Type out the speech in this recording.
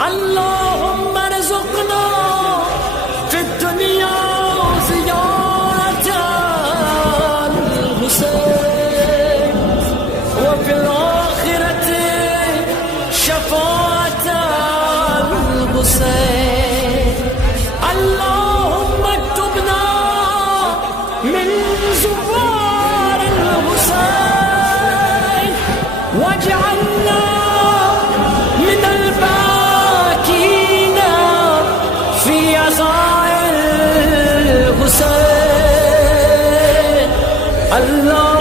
اللهم ارزقنا في الدنيا زيارة الحسين وفي الآخرة شفاعة الحسين. اللهم اكتبنا من زوار الحسين واجعلنا من الباكين في عزاء الحسين. الله